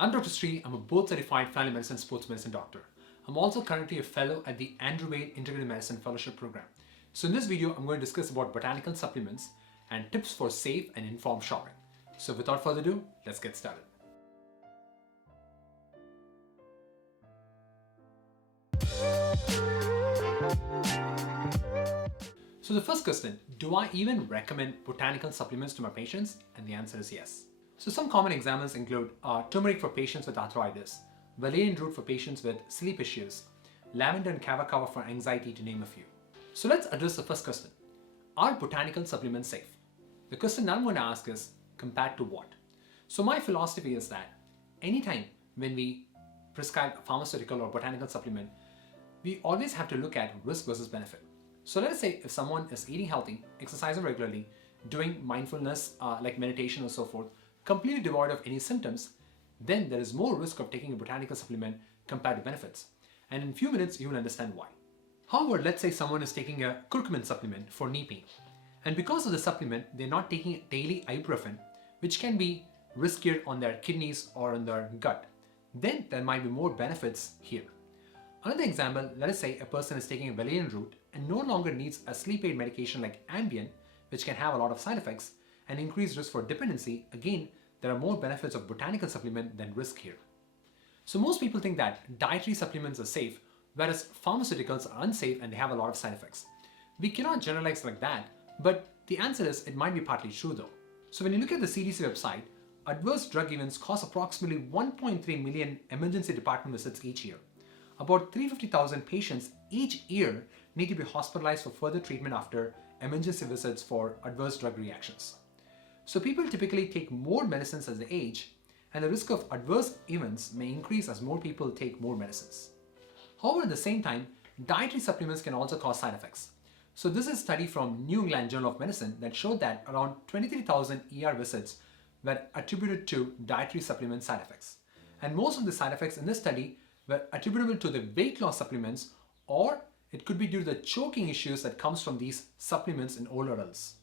I'm Dr. Sri. I'm a board certified family medicine sports medicine doctor. I'm also currently a fellow at the Andrew Wade Integrative Medicine Fellowship Program. So in this video, I'm going to discuss about botanical supplements and tips for safe and informed shopping. So without further ado, let's get started. So the first question, do I even recommend botanical supplements to my patients? And the answer is yes. So some common examples include turmeric for patients with arthritis, valerian root for patients with sleep issues, lavender and kava kava for anxiety, to name a few. So let's address the first question. Are botanical supplements safe? The question that I'm going to ask is, compared to what? So my philosophy is that anytime when we prescribe a pharmaceutical or botanical supplement, we always have to look at risk versus benefit. So let's say if someone is eating healthy, exercising regularly, doing mindfulness like meditation or so forth, completely devoid of any symptoms, then there is more risk of taking a botanical supplement compared to benefits. And in a few minutes, you will understand why. However, let's say someone is taking a curcumin supplement for knee pain. And because of the supplement, they're not taking daily ibuprofen, which can be riskier on their kidneys or on their gut. Then there might be more benefits here. Another example, let us say a person is taking a valerian root and no longer needs a sleep aid medication like Ambien, which can have a lot of side effects and increased risk for dependency. Again, there are more benefits of botanical supplement than risk here. So most people think that dietary supplements are safe, whereas pharmaceuticals are unsafe and they have a lot of side effects. We cannot generalize like that, but the answer is it might be partly true though. So when you look at the CDC website, adverse drug events cause approximately 1.3 million emergency department visits each year. About 350,000 patients each year need to be hospitalized for further treatment after emergency visits for adverse drug reactions. So people typically take more medicines as they age, and the risk of adverse events may increase as more people take more medicines. However, at the same time, dietary supplements can also cause side effects. So this is a study from New England Journal of Medicine that showed that around 23,000 ER visits were attributed to dietary supplement side effects. And most of the side effects in this study were attributable to the weight loss supplements, or it could be due to the choking issues that comes from these supplements in older adults.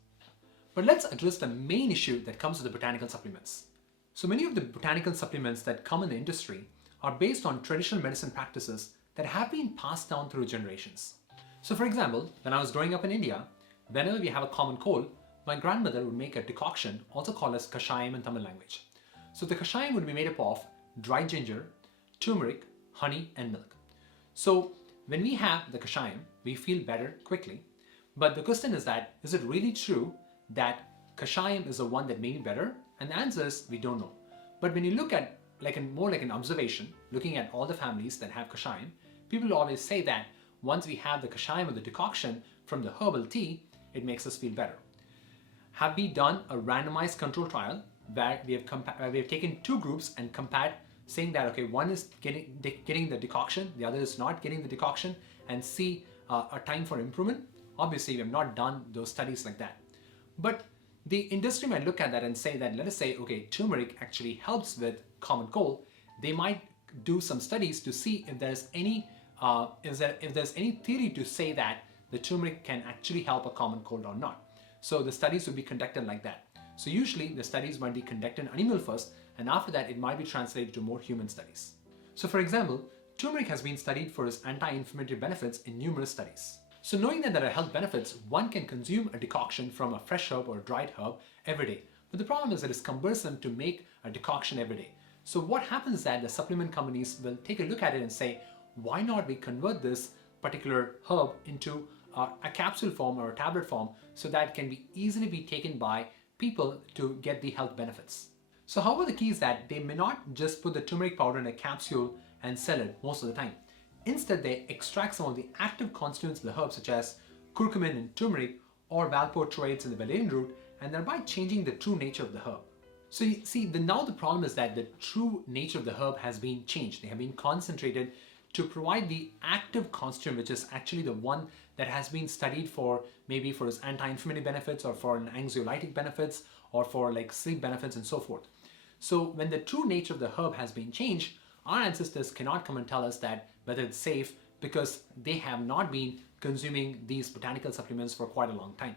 But let's address the main issue that comes with the botanical supplements. So many of the botanical supplements that come in the industry are based on traditional medicine practices that have been passed down through generations. So for example, when I was growing up in India, whenever we have a common cold, my grandmother would make a decoction, also called as kashayam in Tamil language. So the kashayam would be made up of dried ginger, turmeric, honey, and milk. So when we have the kashayam, we feel better quickly. But the question is that, is it really true that kashayam is the one that made me better? And the answer is, we don't know. But when you look at more like an observation, looking at all the families that have kashayam, people always say that once we have the kashayam or the decoction from the herbal tea, it makes us feel better. Have we done a randomized control trial where we have taken two groups and compared, saying that okay, one is getting the decoction, the other is not getting the decoction, and see a time for improvement? Obviously, we have not done those studies like that. But the industry might look at that and say that, let us say, okay, turmeric actually helps with common cold. They might do some studies to see if there's any theory to say that the turmeric can actually help a common cold or not. So the studies will be conducted like that. So usually the studies might be conducted in animal first, and after that it might be translated to more human studies. So for example, turmeric has been studied for its anti-inflammatory benefits in numerous studies. So knowing that there are health benefits, one can consume a decoction from a fresh herb or a dried herb every day. But the problem is that it's cumbersome to make a decoction every day. So what happens is that the supplement companies will take a look at it and say, why not we convert this particular herb into a capsule form or a tablet form so that it can be easily be taken by people to get the health benefits. So however, the key is that they may not just put the turmeric powder in a capsule and sell it most of the time. Instead, they extract some of the active constituents of the herb, such as curcumin and turmeric, or valproates in the valerian root, and thereby changing the true nature of the herb. So you see, now the problem is that the true nature of the herb has been changed. They have been concentrated to provide the active constituent, which is actually the one that has been studied for maybe for its anti-inflammatory benefits or for an anxiolytic benefits or for like sleep benefits and so forth. So when the true nature of the herb has been changed, our ancestors cannot come and tell us that whether it's safe because they have not been consuming these botanical supplements for quite a long time.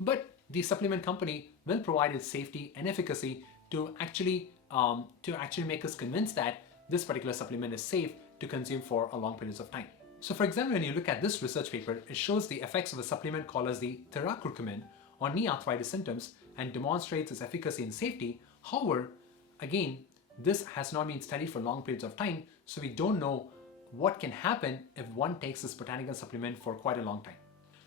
But the supplement company will provide its safety and efficacy to actually to actually make us convinced that this particular supplement is safe to consume for a long periods of time. So for example, when you look at this research paper, it shows the effects of a supplement called as the terrakurkumin on knee arthritis symptoms and demonstrates its efficacy and safety. However, again, this has not been studied for long periods of time, so we don't know what can happen if one takes this botanical supplement for quite a long time.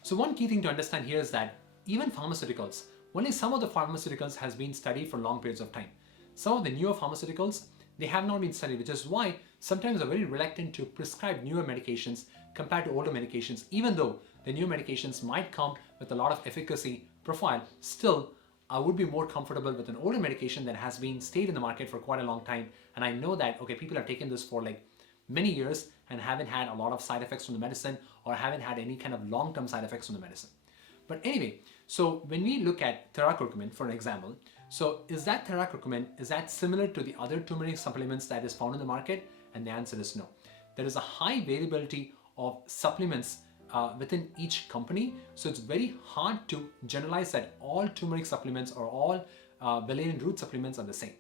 So one key thing to understand here is that even pharmaceuticals, only some of the pharmaceuticals has been studied for long periods of time. Some of the newer pharmaceuticals, they have not been studied, which is why sometimes are very reluctant to prescribe newer medications compared to older medications. Even though the new medications might come with a lot of efficacy profile, still I would be more comfortable with an older medication that has been stayed in the market for quite a long time. And I know that, okay, people have taken this for like many years and haven't had a lot of side effects from the medicine or haven't had any kind of long-term side effects from the medicine. But anyway, so when we look at terrakurkumin, for an example, so is that terrakurkumin, is that similar to the other turmeric supplements that is found in the market? And the answer is no. There is a high availability of supplements within each company, so it's very hard to generalize that all turmeric supplements or all valerian root supplements are the same.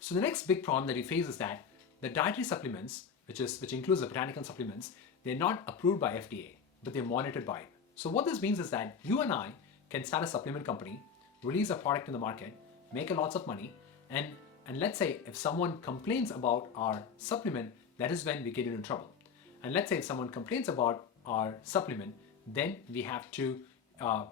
So the next big problem that we face is that the dietary supplements, which includes the botanical supplements, they're not approved by FDA, but they're monitored by it. So what this means is that you and I can start a supplement company, release a product in the market, make a lots of money, and let's say if someone complains about our supplement, that is when we get into trouble. And let's say if someone complains about our supplement, then we have to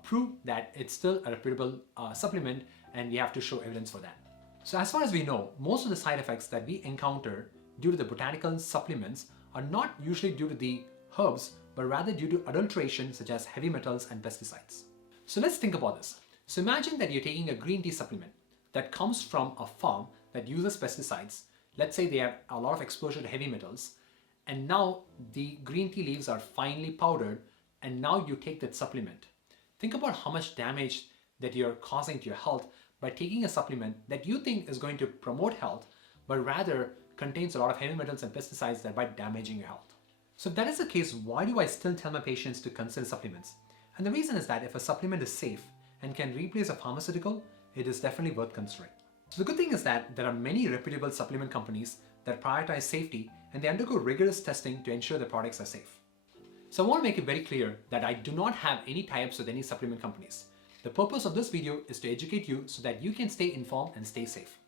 prove that it's still a reputable supplement, and we have to show evidence for that. So as far as we know, most of the side effects that we encounter due to the botanical supplements are not usually due to the herbs, but rather due to adulteration such as heavy metals and pesticides. So let's think about this. So imagine that you're taking a green tea supplement that comes from a farm that uses pesticides. Let's say they have a lot of exposure to heavy metals, and now the green tea leaves are finely powdered, and now you take that supplement. Think about how much damage that you're causing to your health by taking a supplement that you think is going to promote health, but rather contains a lot of heavy metals and pesticides that might damaging your health. So if that is the case, why do I still tell my patients to consider supplements? And the reason is that if a supplement is safe and can replace a pharmaceutical, it is definitely worth considering. So the good thing is that there are many reputable supplement companies that prioritize safety, and they undergo rigorous testing to ensure their products are safe. So I want to make it very clear that I do not have any tie-ups with any supplement companies. The purpose of this video is to educate you so that you can stay informed and stay safe.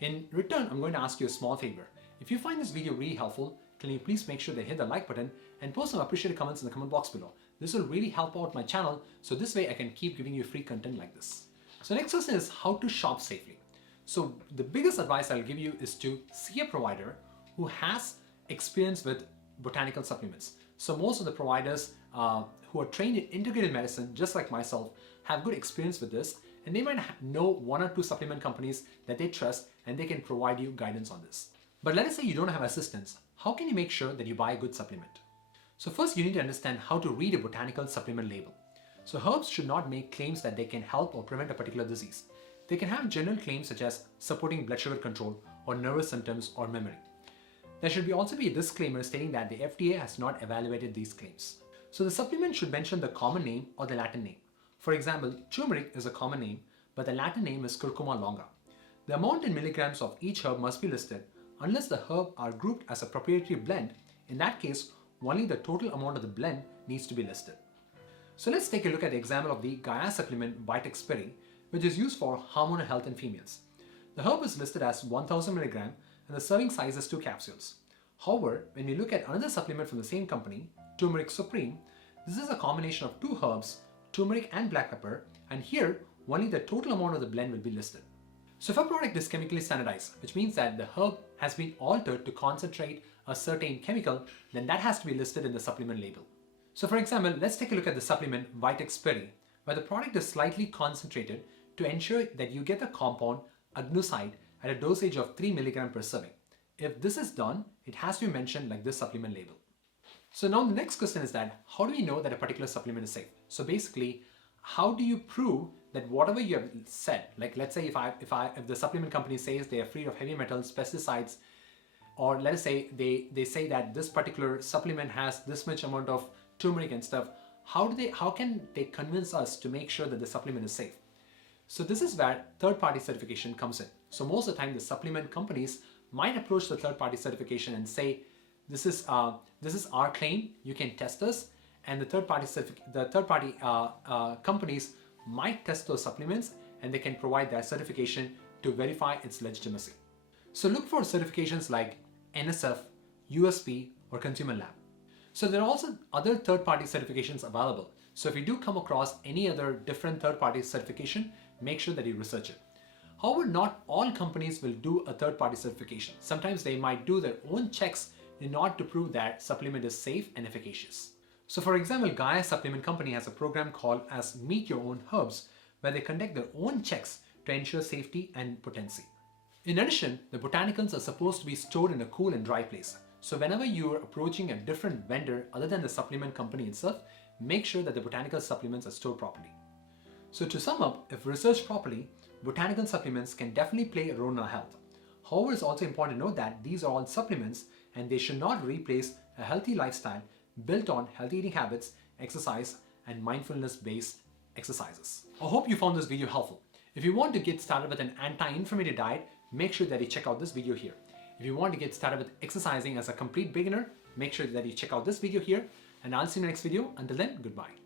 In return, I'm going to ask you a small favor. If you find this video really helpful, can you please make sure to hit the like button and post some appreciated comments in the comment box below. This will really help out my channel, so this way I can keep giving you free content like this. So next question is how to shop safely. So the biggest advice I'll give you is to see a provider who has experience with botanical supplements. So most of the providers who are trained in integrated medicine, just like myself, have good experience with this, and they might know one or two supplement companies that they trust, and they can provide you guidance on this. But let us say you don't have assistance. How can you make sure that you buy a good supplement? So first you need to understand how to read a botanical supplement label. So herbs should not make claims that they can help or prevent a particular disease. They can have general claims such as supporting blood sugar control or nervous symptoms or memory. There should also be a disclaimer stating that the FDA has not evaluated these claims. So the supplement should mention the common name or the Latin name. For example, turmeric is a common name, but the Latin name is curcuma longa. The amount in milligrams of each herb must be listed unless the herb are grouped as a proprietary blend. In that case, only the total amount of the blend needs to be listed. So let's take a look at the example of the Gaia supplement Vitex Peri, which is used for hormonal health in females. The herb is listed as 1000 mg and the serving size is 2 capsules. However, when we look at another supplement from the same company, Turmeric Supreme, this is a combination of 2 herbs, turmeric and black pepper, and here only the total amount of the blend will be listed. So if a product is chemically standardized, which means that the herb has been altered to concentrate a certain chemical, then that has to be listed in the supplement label. So for example, let's take a look at the supplement Vitex Peri, where the product is slightly concentrated to ensure that you get the compound agnoside at a dosage of 3 mg per serving. If this is done, it has to be mentioned like this supplement label. So now the next question is that how do we know that a particular supplement is safe? So basically, how do you prove that whatever you have said, like let's say if the supplement company says they are free of heavy metals, pesticides, or let us say they say that this particular supplement has this much amount of turmeric and stuff, how can they convince us to make sure that the supplement is safe? So this is where third-party certification comes in. So most of the time, the supplement companies might approach the third-party certification and say, this is our claim, you can test us, and the third-party companies might test those supplements and they can provide that certification to verify its legitimacy. So look for certifications like NSF, USP, or Consumer Lab. So there are also other third-party certifications available. So if you do come across any other different third-party certification, make sure that you research it. However, not all companies will do a third-party certification. Sometimes they might do their own checks in order to prove that supplement is safe and efficacious. So for example, Gaia Supplement Company has a program called as Meet Your Own Herbs, where they conduct their own checks to ensure safety and potency. In addition, the botanicals are supposed to be stored in a cool and dry place. So whenever you are approaching a different vendor other than the supplement company itself, make sure that the botanical supplements are stored properly. So to sum up, if researched properly, botanical supplements can definitely play a role in our health. However, it's also important to note that these are all supplements and they should not replace a healthy lifestyle built on healthy eating habits, exercise, and mindfulness-based exercises. I hope you found this video helpful. If you want to get started with an anti-inflammatory diet, make sure that you check out this video here. If you want to get started with exercising as a complete beginner, make sure that you check out this video here, and I'll see you in the next video. Until then, goodbye.